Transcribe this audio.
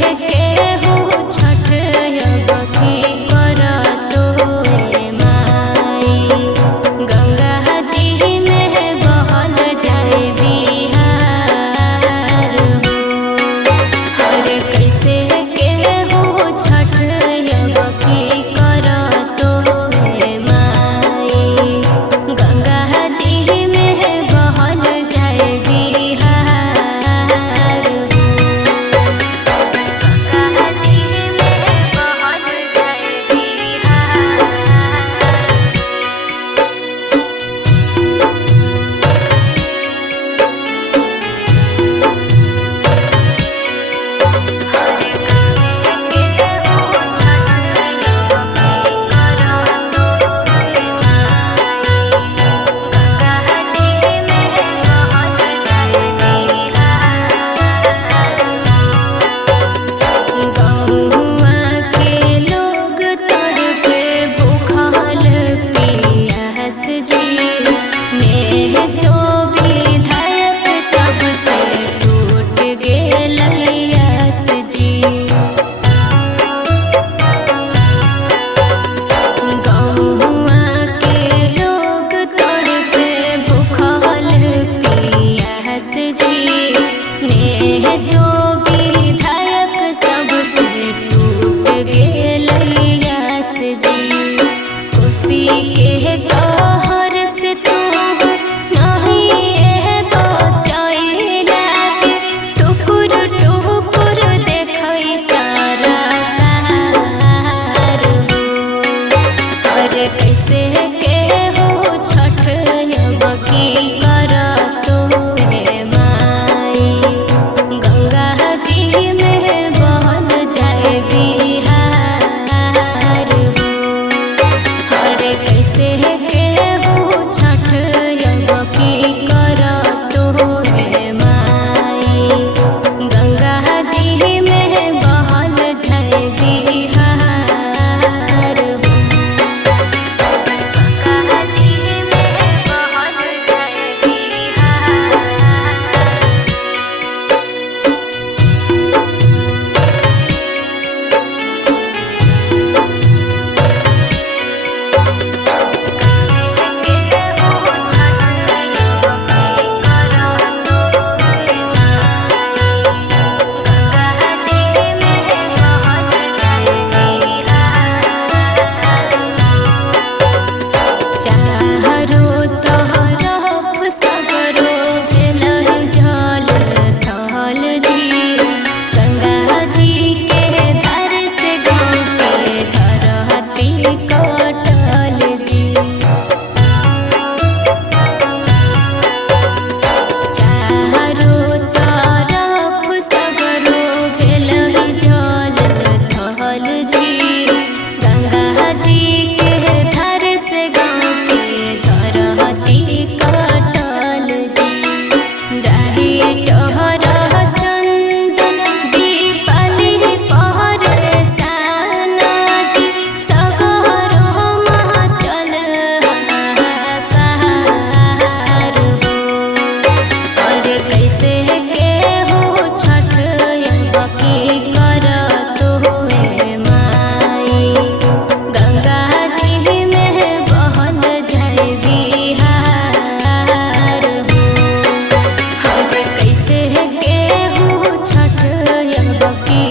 के हो छठ यबकी करतो रे माई। गंगा जी में बहल जाए बिहार हो। हर कैसे के हो छठ यबकी करतो रे माई। गंगा जी में बहल जाए बिहार हो। गंगा जी में बहल जाए के कहर से तू नहीं बचैला जी। टुकुर टुकुर देखै सारा कार हो। हर कैसे के हो छठ यबकी करतो रे माई। गंगा जी में बहल जाए बिहार हो। हर कैसे के हो छठ यबकी करतो रे माई। गंगा जी में बहल जाए बिहार हो। गंगा जी में बहल जाए कैसे के हो छठ यबकी करतो रे माई। गंगा जी में बहल जाए बिहार हो। हर कैसे के हो छठ यबकी